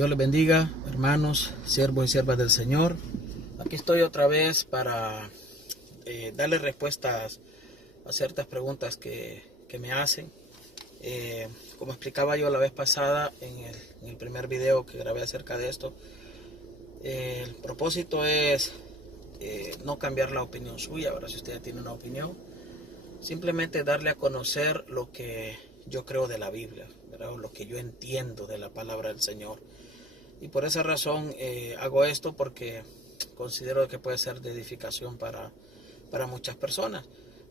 Dios les bendiga, hermanos, siervos y siervas del Señor. Aquí estoy otra vez para darle respuestas a ciertas preguntas que me hacen. Como explicaba yo la vez pasada en el primer video que grabé acerca de esto, el propósito es no cambiar la opinión suya, ¿verdad? Si usted ya tiene una opinión, simplemente darle a conocer lo que yo creo de la Biblia, ¿verdad? O lo que yo entiendo de la palabra del Señor. Y por esa razón hago esto, porque considero que puede ser de edificación para muchas personas,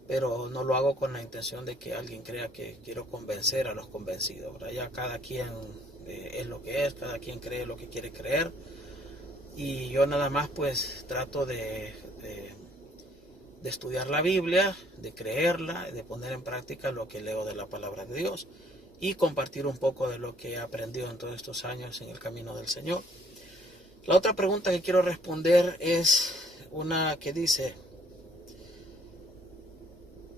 pero no lo hago con la intención de que alguien crea que quiero convencer a los convencidos, ¿verdad? Ya cada quien es lo que es, cada quien cree lo que quiere creer, y yo nada más pues trato de estudiar la Biblia, de creerla, de poner en práctica lo que leo de la palabra de Dios y compartir un poco de lo que he aprendido en todos estos años en el camino del Señor. La otra pregunta que quiero responder es una que dice: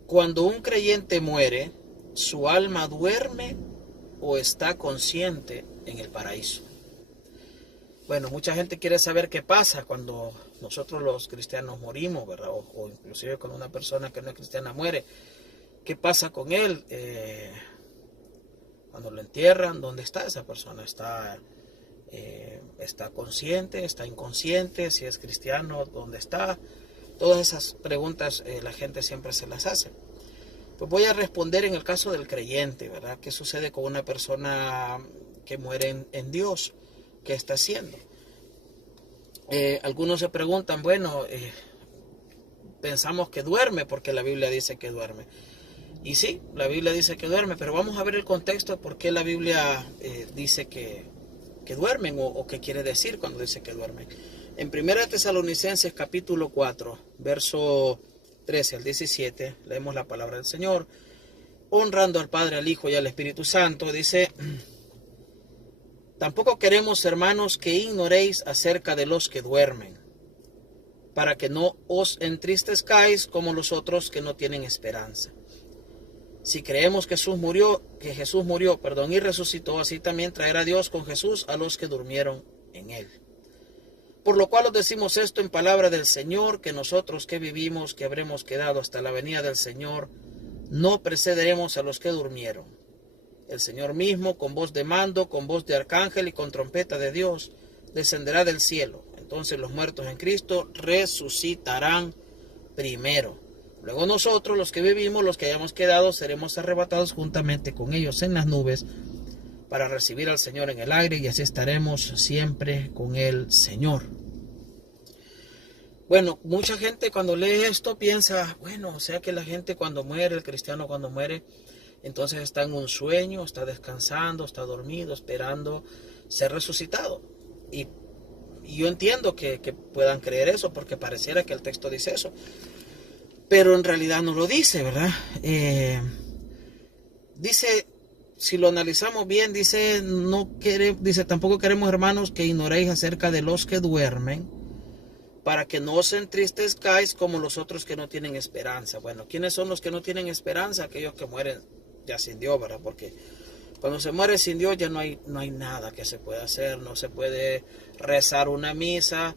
cuando un creyente muere, ¿su alma duerme o está consciente en el paraíso? Bueno, mucha gente quiere saber qué pasa cuando nosotros los cristianos morimos, ¿verdad? O inclusive cuando una persona que no es cristiana muere. ¿Qué pasa con él? Cuando lo entierran, ¿dónde está esa persona? ¿Está consciente? ¿Está inconsciente? Si es cristiano, ¿dónde está? Todas esas preguntas la gente siempre se las hace. Pues voy a responder en el caso del creyente, ¿verdad? ¿Qué sucede con una persona que muere en Dios? ¿Qué está haciendo? Algunos se preguntan, bueno, pensamos que duerme porque la Biblia dice que duerme. Y sí, la Biblia dice que duerme, pero vamos a ver el contexto de por qué la Biblia dice que duermen o qué quiere decir cuando dice que duermen. En 1 Tesalonicenses capítulo 4, verso 13 al 17, leemos la palabra del Señor. Honrando al Padre, al Hijo y al Espíritu Santo, dice: tampoco queremos, hermanos, que ignoréis acerca de los que duermen, para que no os entristezcáis como los otros que no tienen esperanza. Si creemos que Jesús murió, y resucitó, así también traerá Dios con Jesús a los que durmieron en él. Por lo cual os decimos esto en palabra del Señor, que nosotros que vivimos, que habremos quedado hasta la venida del Señor, no precederemos a los que durmieron. El Señor mismo, con voz de mando, con voz de arcángel y con trompeta de Dios, descenderá del cielo. Entonces los muertos en Cristo resucitarán primero. Luego nosotros, los que vivimos, los que hayamos quedado, seremos arrebatados juntamente con ellos en las nubes para recibir al Señor en el aire, y así estaremos siempre con el Señor. Bueno, mucha gente cuando lee esto piensa, bueno, o sea que la gente cuando muere, el cristiano cuando muere, entonces está en un sueño, está descansando, está dormido, esperando ser resucitado. Y yo entiendo que puedan creer eso, porque pareciera que el texto dice eso. Pero en realidad no lo dice, ¿verdad? Dice, si lo analizamos bien, dice, tampoco queremos, hermanos, que ignoréis acerca de los que duermen, para que no os entristezcáis como los otros que no tienen esperanza. Bueno, ¿quiénes son los que no tienen esperanza? Aquellos que mueren ya sin Dios, ¿verdad? Porque cuando se muere sin Dios ya no hay nada que se pueda hacer, no se puede rezar una misa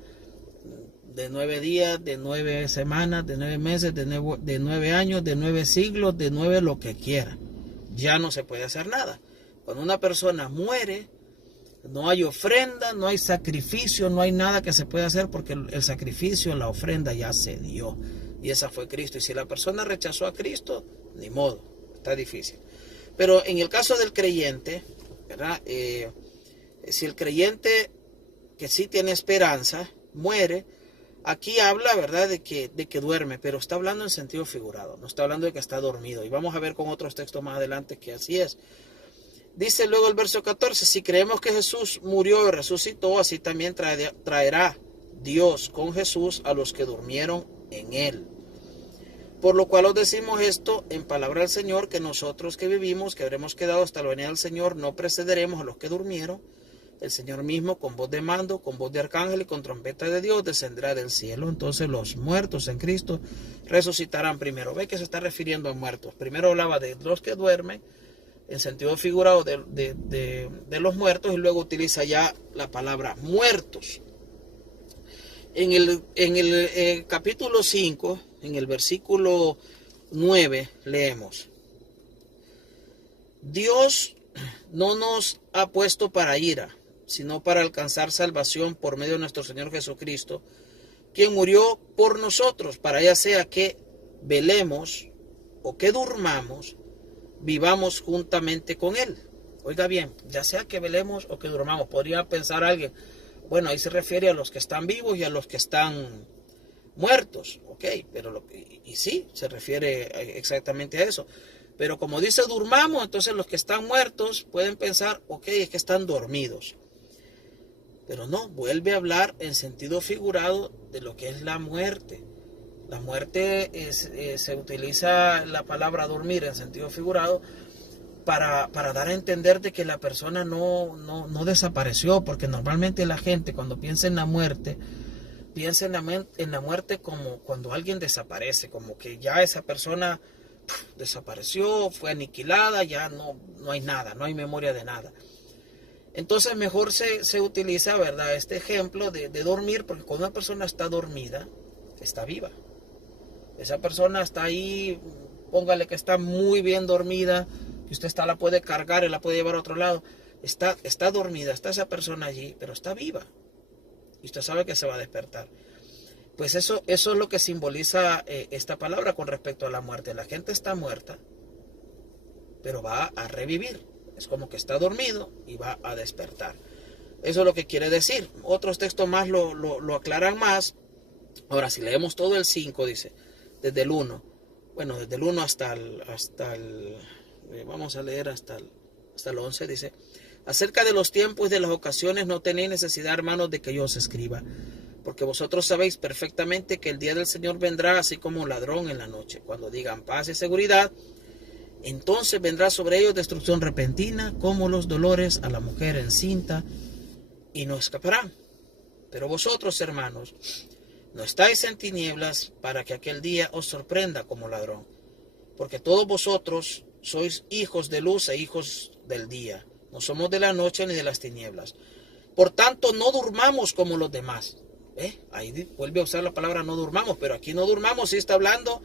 de 9 días, de 9 semanas, de 9 meses, de 9 años, de 9 siglos, de 9 lo que quiera. Ya no se puede hacer nada. Cuando una persona muere, no hay ofrenda, no hay sacrificio, no hay nada que se pueda hacer, porque el sacrificio, la ofrenda ya se dio. Y esa fue Cristo. Y si la persona rechazó a Cristo, ni modo, está difícil. Pero en el caso del creyente, ¿verdad? Si el creyente que sí tiene esperanza muere, aquí habla, ¿verdad?, de que duerme, pero está hablando en sentido figurado, no está hablando de que está dormido. Y vamos a ver con otros textos más adelante que así es. Dice luego el verso 14, si creemos que Jesús murió y resucitó, así también traerá Dios con Jesús a los que durmieron en él. Por lo cual os decimos esto en palabra del Señor, que nosotros que vivimos, que habremos quedado hasta la venida del Señor, no precederemos a los que durmieron. El Señor mismo, con voz de mando, con voz de arcángel y con trompeta de Dios, descenderá del cielo. Entonces los muertos en Cristo resucitarán primero. Ve que se está refiriendo a muertos. Primero hablaba de los que duermen, en sentido figurado de los muertos, y luego utiliza ya la palabra muertos. En el capítulo 5, en el versículo 9, leemos: Dios no nos ha puesto para ira, sino para alcanzar salvación por medio de nuestro Señor Jesucristo, quien murió por nosotros, para ya sea que velemos o que durmamos, vivamos juntamente con Él. Oiga bien, ya sea que velemos o que durmamos. Podría pensar alguien, bueno, ahí se refiere a los que están vivos y a los que están muertos. Ok, pero y sí, se refiere exactamente a eso. Pero como dice durmamos, entonces los que están muertos pueden pensar, ok, es que están dormidos. Pero no, vuelve a hablar en sentido figurado de lo que es la muerte. La muerte se utiliza la palabra dormir en sentido figurado para dar a entender de que la persona no desapareció, porque normalmente la gente cuando piensa en la muerte, piensa en la muerte como cuando alguien desaparece, como que ya esa persona desapareció, fue aniquilada, ya no hay nada, no hay memoria de nada. Entonces mejor se utiliza, ¿verdad?, este ejemplo de dormir, porque cuando una persona está dormida, está viva. Esa persona está ahí, póngale que está muy bien dormida, que usted la puede cargar y la puede llevar a otro lado. Está dormida, está esa persona allí, pero está viva. Y usted sabe que se va a despertar. Pues eso es lo que simboliza esta palabra con respecto a la muerte. La gente está muerta, pero va a revivir. Es como que está dormido y va a despertar. Eso es lo que quiere decir. Otros textos más lo aclaran más. Ahora, si leemos todo el 5, dice, desde el 1. Bueno, desde el 1 hasta el vamos a leer hasta el 11, dice: acerca de los tiempos y de las ocasiones no tenéis necesidad, hermanos, de que yo os escriba, porque vosotros sabéis perfectamente que el día del Señor vendrá así como un ladrón en la noche. Cuando digan paz y seguridad, entonces vendrá sobre ellos destrucción repentina, como los dolores a la mujer encinta, y no escaparán. Pero vosotros, hermanos, no estáis en tinieblas para que aquel día os sorprenda como ladrón, porque todos vosotros sois hijos de luz e hijos del día. No somos de la noche ni de las tinieblas. Por tanto, no durmamos como los demás. Ahí vuelve a usar la palabra no durmamos, pero aquí no durmamos, sí está hablando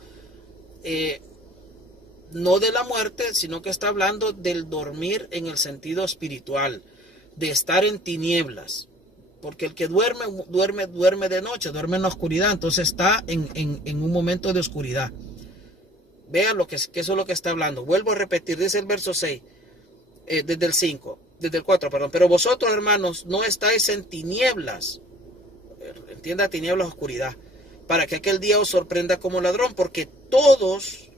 no de la muerte, sino que está hablando del dormir en el sentido espiritual, de estar en tinieblas. Porque el que duerme de noche, duerme en la oscuridad, entonces está en un momento de oscuridad. Vean que eso es lo que está hablando. Vuelvo a repetir, dice el verso 6, desde el 4, perdón. Pero vosotros, hermanos, no estáis en tinieblas. Entienda, tinieblas, oscuridad, para que aquel día os sorprenda como ladrón, porque todos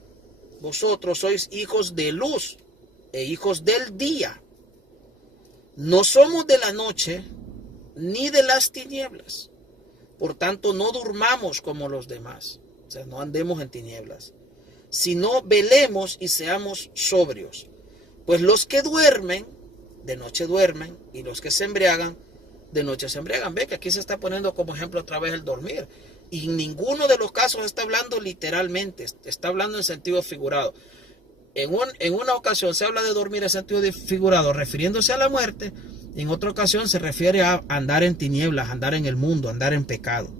vosotros sois hijos de luz e hijos del día. No somos de la noche ni de las tinieblas. Por tanto, no durmamos como los demás. O sea, no andemos en tinieblas, sino velemos y seamos sobrios. Pues los que duermen, de noche duermen, y los que se embriagan, de noche se embriagan. Ve que aquí se está poniendo como ejemplo otra vez el dormir. Y en ninguno de los casos está hablando literalmente, está hablando en sentido figurado. En una ocasión se habla de dormir en sentido figurado, refiriéndose a la muerte. En otra ocasión se refiere a andar en tinieblas, andar en el mundo, andar en pecado.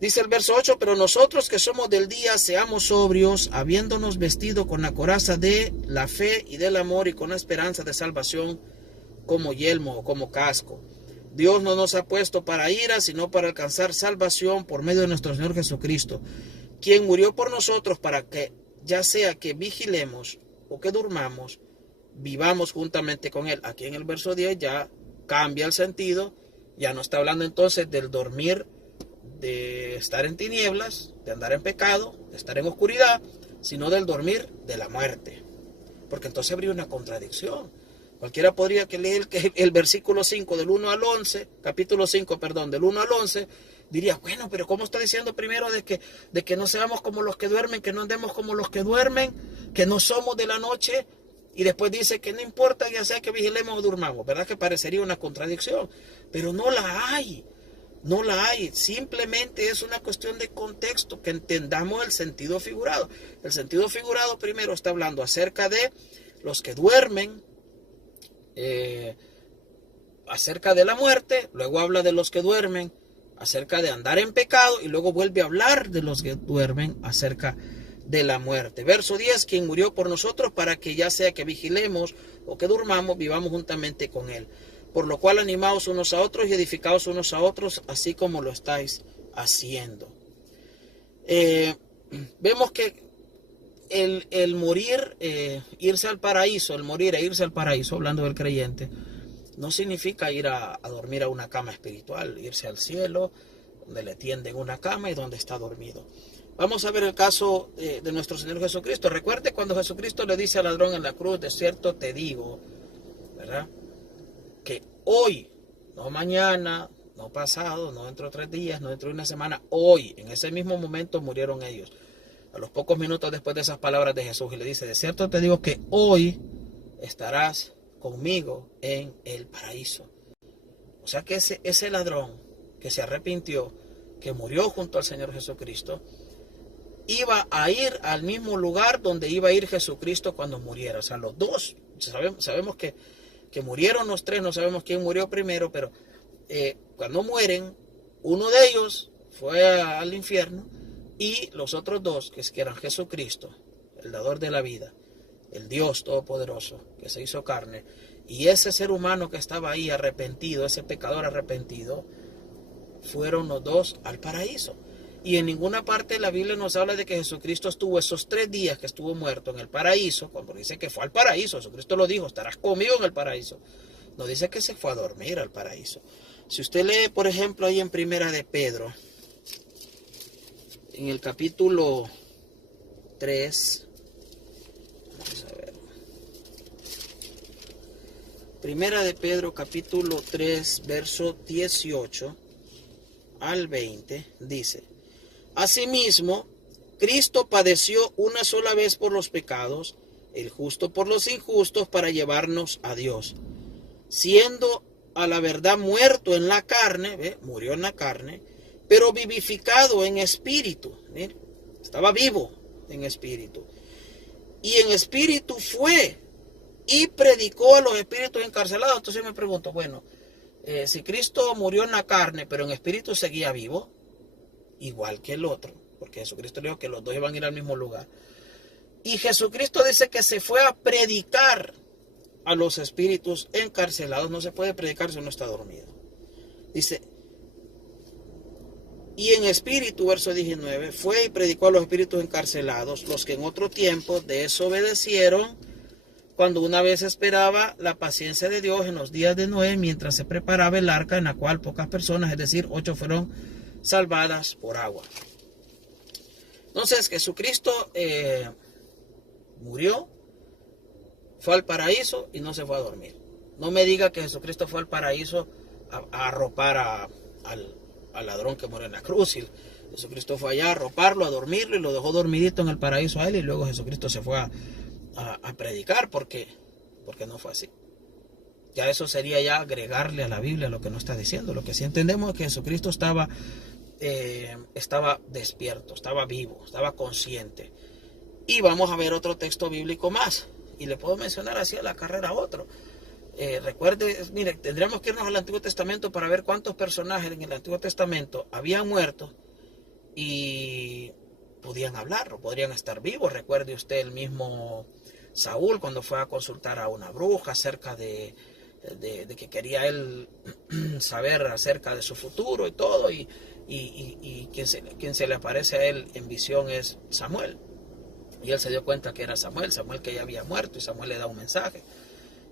Dice el verso 8, pero nosotros que somos del día, seamos sobrios, habiéndonos vestido con la coraza de la fe y del amor y con la esperanza de salvación como yelmo o como casco. Dios no nos ha puesto para ira, sino para alcanzar salvación por medio de nuestro Señor Jesucristo, quien murió por nosotros para que, ya sea que vigilemos o que durmamos, vivamos juntamente con Él. Aquí en el verso 10 ya cambia el sentido, ya no está hablando entonces del dormir, de estar en tinieblas, de andar en pecado, de estar en oscuridad, sino del dormir de la muerte. Porque entonces habría una contradicción. Cualquiera podría que leer el versículo 5 del 1 al 11, capítulo 5, perdón, del 1 al 11, diría, bueno, pero ¿cómo está diciendo primero de que no seamos como los que duermen, que no andemos como los que duermen, que no somos de la noche? Y después dice que no importa ya sea que vigilemos o durmamos, ¿verdad? Que parecería una contradicción, pero no la hay. No la hay, simplemente es una cuestión de contexto, que entendamos el sentido figurado. El sentido figurado primero está hablando acerca de los que duermen, acerca de la muerte, luego habla de los que duermen acerca de andar en pecado y luego vuelve a hablar de los que duermen acerca de la muerte. Verso 10, quien murió por nosotros para que ya sea que vigilemos o que durmamos, vivamos juntamente con él. Por lo cual animaos unos a otros y edificaos unos a otros, así como lo estáis haciendo. Vemos que el morir, irse al paraíso, el morir e irse al paraíso, hablando del creyente, no significa ir a dormir a una cama espiritual, irse al cielo, donde le tienden una cama y donde está dormido. Vamos a ver el caso de nuestro Señor Jesucristo. Recuerde cuando Jesucristo le dice al ladrón en la cruz, de cierto te digo, ¿verdad? Que hoy, no mañana, no pasado, no dentro de 3 días, no dentro de una semana, hoy, en ese mismo momento murieron ellos. A los pocos minutos después de esas palabras de Jesús, y le dice, de cierto te digo que hoy estarás conmigo en el paraíso. O sea que ese ladrón que se arrepintió, que murió junto al Señor Jesucristo, iba a ir al mismo lugar donde iba a ir Jesucristo cuando muriera. O sea, los dos, sabemos que murieron los tres, no sabemos quién murió primero, pero cuando mueren, uno de ellos fue al infierno y los otros dos, que eran Jesucristo, el dador de la vida, el Dios Todopoderoso que se hizo carne, y ese ser humano que estaba ahí arrepentido, ese pecador arrepentido, fueron los dos al paraíso. Y en ninguna parte la Biblia nos habla de que Jesucristo estuvo esos 3 días que estuvo muerto en el paraíso, cuando dice que fue al paraíso. Jesucristo lo dijo, estarás conmigo en el paraíso. No dice que se fue a dormir al paraíso. Si usted lee, por ejemplo, ahí en Primera de Pedro, en el capítulo 3, vamos a ver. Primera de Pedro, capítulo 3, verso 18 al 20, dice: Asimismo, Cristo padeció una sola vez por los pecados, el justo por los injustos, para llevarnos a Dios, siendo a la verdad muerto en la carne, murió en la carne, pero vivificado en espíritu, estaba vivo en espíritu, y en espíritu fue y predicó a los espíritus encarcelados. Entonces me pregunto, bueno, si Cristo murió en la carne, pero en espíritu seguía vivo, igual que el otro, porque Jesucristo dijo que los dos iban a ir al mismo lugar. Y Jesucristo dice que se fue a predicar a los espíritus encarcelados. No se puede predicar si uno está dormido. Dice, y en espíritu, verso 19, fue y predicó a los espíritus encarcelados, los que en otro tiempo desobedecieron, cuando una vez esperaba la paciencia de Dios en los días de Noé, mientras se preparaba el arca, en la cual pocas personas, es decir, 8 fueron salvadas por agua. Entonces Jesucristo murió, fue al paraíso y no se fue a dormir. No me diga que Jesucristo fue al paraíso a arropar al ladrón que murió en la cruz. Y Jesucristo fue allá a arroparlo, a dormirlo, y lo dejó dormidito en el paraíso a él, y luego Jesucristo se fue a predicar, porque no fue así. Ya eso sería ya agregarle a la Biblia lo que no está diciendo. Lo que sí entendemos es que Jesucristo estaba despierto, estaba vivo, estaba consciente. Y vamos a ver otro texto bíblico más, y le puedo mencionar así a la carrera otro. Recuerde, mire, tendríamos que irnos al Antiguo Testamento para ver cuántos personajes en el Antiguo Testamento habían muerto y podían hablar o podrían estar vivos. Recuerde usted el mismo Saúl cuando fue a consultar a una bruja acerca de que quería él saber acerca de su futuro y todo, y quien se le aparece a él en visión es Samuel, y él se dio cuenta que era Samuel que ya había muerto, y Samuel le da un mensaje.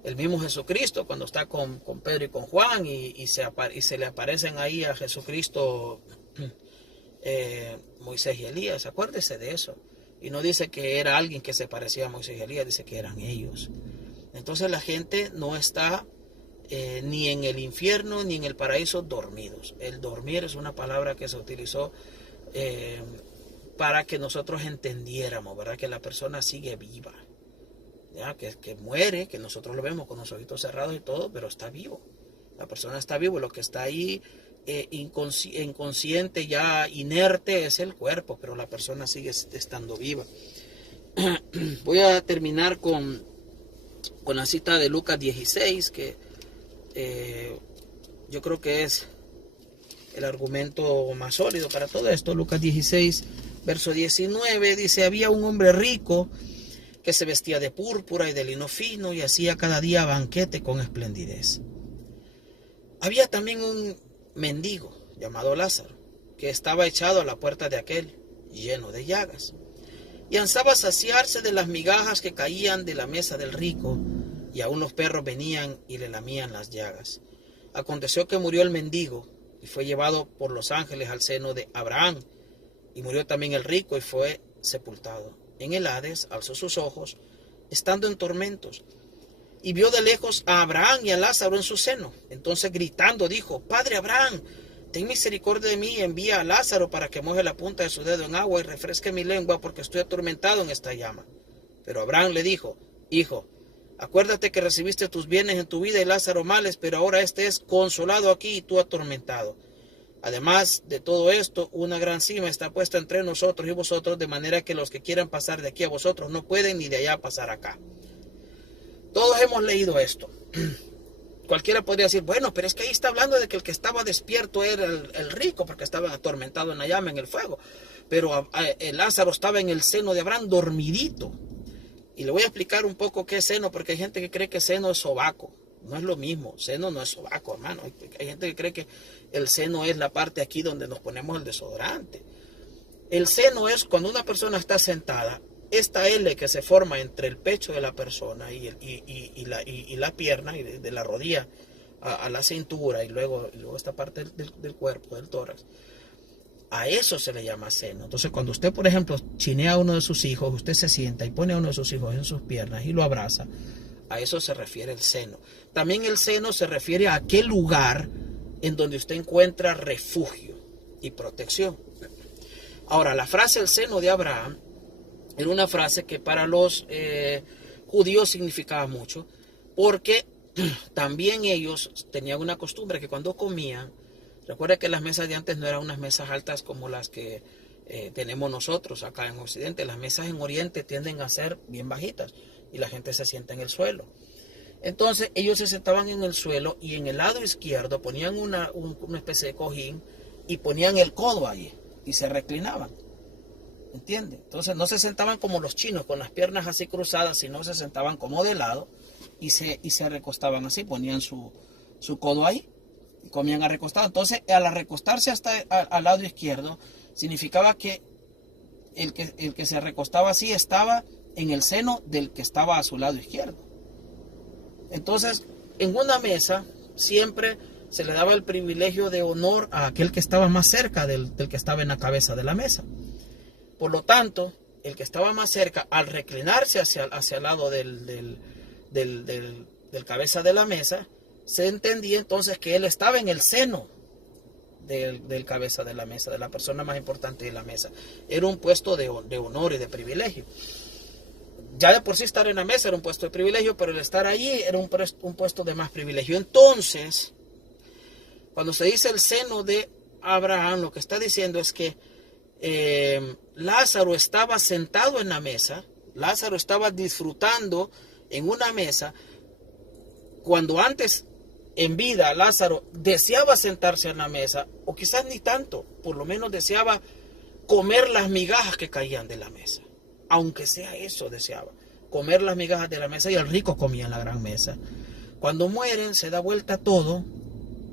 El mismo Jesucristo cuando está con Pedro y con Juan, y se le aparecen ahí a Jesucristo Moisés y Elías. Acuérdese de eso. Y no dice que era alguien que se parecía a Moisés y Elías, dice que eran ellos. Entonces la gente no está ni en el infierno ni en el paraíso dormidos. El dormir es una palabra que se utilizó para que nosotros entendiéramos, ¿verdad? Que la persona sigue viva, ¿ya? Que muere, que nosotros lo vemos con los ojitos cerrados y todo, pero está vivo. La persona está vivo. Lo que está ahí inconsciente, ya inerte, es el cuerpo, pero la persona sigue estando viva. Voy a terminar con con la cita de Lucas 16, que yo creo que es el argumento más sólido para todo esto. Lucas 16, verso 19, dice: había un hombre rico que se vestía de púrpura y de lino fino y hacía cada día banquete con esplendidez. Había también un mendigo llamado Lázaro, que estaba echado a la puerta de aquel, lleno de llagas, y ansaba saciarse de las migajas que caían de la mesa del rico, y aún los perros venían y le lamían las llagas. Aconteció que murió el mendigo, y fue llevado por los ángeles al seno de Abraham, y murió también el rico, y fue sepultado. En el Hades alzó sus ojos, estando en tormentos, y vio de lejos a Abraham y a Lázaro en su seno. Entonces gritando dijo: Padre Abraham, ten misericordia de mí y envía a Lázaro para que moje la punta de su dedo en agua y refresque mi lengua, porque estoy atormentado en esta llama. Pero Abraham le dijo: Hijo, acuérdate que recibiste tus bienes en tu vida y Lázaro males, pero ahora este es consolado aquí y tú atormentado. Además de todo esto, una gran cima está puesta entre nosotros y vosotros, de manera que los que quieran pasar de aquí a vosotros no pueden, ni de allá pasar acá. Todos hemos leído esto. Cualquiera podría decir: bueno, pero es que ahí está hablando de que el que estaba despierto era el rico, porque estaba atormentado en la llama, en el fuego. Pero Lázaro estaba en el seno de Abraham, dormidito. Y le voy a explicar un poco qué es seno, porque hay gente que cree que seno es sobaco. No es lo mismo, seno no es sobaco, hermano. Hay gente que cree que el seno es la parte aquí donde nos ponemos el desodorante. El seno es cuando una persona está sentada, esta L que se forma entre el pecho de la persona y la pierna, y de la rodilla a la cintura, y luego esta parte del cuerpo, del tórax, a eso se le llama seno. Entonces, cuando usted, por ejemplo, chinea a uno de sus hijos, usted se sienta y pone a uno de sus hijos en sus piernas y lo abraza, a eso se refiere el seno. También el seno se refiere a aquel lugar en donde usted encuentra refugio y protección. Ahora, la frase el seno de Abraham era una frase que para los judíos significaba mucho, porque también ellos tenían una costumbre que cuando comían, recuerda que las mesas de antes no eran unas mesas altas como las que tenemos nosotros acá en Occidente. Las mesas en Oriente tienden a ser bien bajitas y la gente se sienta en el suelo. Entonces ellos se sentaban en el suelo y en el lado izquierdo ponían una especie de cojín y ponían el codo allí y se reclinaban. ¿Entiende? Entonces no se sentaban como los chinos con las piernas así cruzadas, sino se sentaban como de lado y se recostaban así, ponían su codo ahí y comían recostado. Entonces al recostarse hasta al lado izquierdo significaba que el que se recostaba así estaba en el seno del que estaba a su lado izquierdo. Entonces en una mesa siempre se le daba el privilegio de honor a aquel que estaba más cerca del que estaba en la cabeza de la mesa. Por lo tanto, el que estaba más cerca, al reclinarse hacia el lado del cabeza de la mesa, se entendía entonces que él estaba en el seno del cabeza de la mesa, de la persona más importante de la mesa. Era un puesto de honor y de privilegio. Ya de por sí estar en la mesa era un puesto de privilegio, pero el estar allí era un puesto de más privilegio. Entonces, cuando se dice el seno de Abraham, lo que está diciendo es que Lázaro estaba sentado en la mesa, Lázaro estaba disfrutando en una mesa, cuando antes en vida Lázaro deseaba sentarse en la mesa, o quizás ni tanto, por lo menos deseaba comer las migajas que caían de la mesa, aunque sea eso deseaba, comer las migajas de la mesa, y el rico comía en la gran mesa. Cuando mueren se da vuelta todo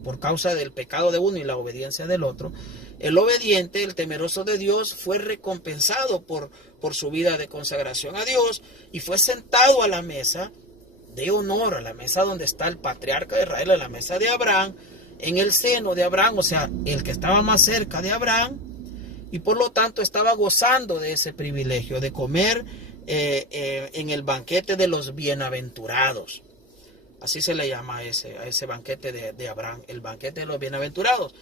por causa del pecado de uno y la obediencia del otro. El obediente, el temeroso de Dios, fue recompensado por su vida de consagración a Dios y fue sentado a la mesa de honor, a la mesa donde está el patriarca de Israel, a la mesa de Abraham, en el seno de Abraham, o sea, el que estaba más cerca de Abraham, y por lo tanto estaba gozando de ese privilegio de comer en el banquete de los bienaventurados. Así se le llama a ese banquete de Abraham, el banquete de los bienaventurados.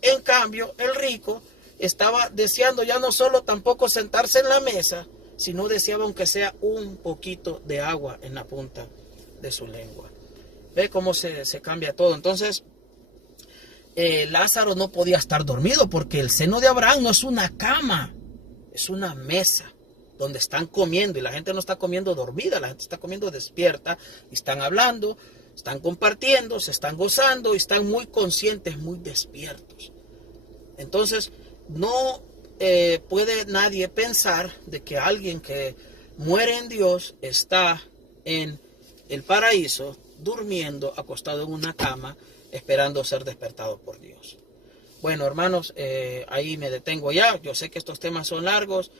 En cambio, el rico estaba deseando ya no solo tampoco sentarse en la mesa, sino deseaba aunque sea un poquito de agua en la punta de su lengua. Ve cómo se cambia todo. Entonces, Lázaro no podía estar dormido porque el seno de Abraham no es una cama, es una mesa. donde están comiendo, y la gente no está comiendo dormida, la gente está comiendo despierta, y están hablando, están compartiendo, se están gozando, y están muy conscientes, muy despiertos. Entonces, no puede nadie pensar de que alguien que muere en Dios está en el paraíso, durmiendo, acostado en una cama, esperando ser despertado por Dios. Bueno, hermanos, ahí me detengo ya. Yo sé que estos temas son largos.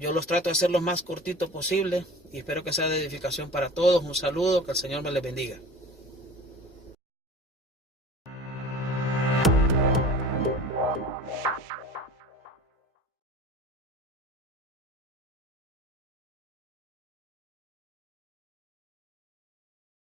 Yo los trato de hacer lo más cortito posible y espero que sea de edificación para todos. Un saludo, que el Señor me les bendiga.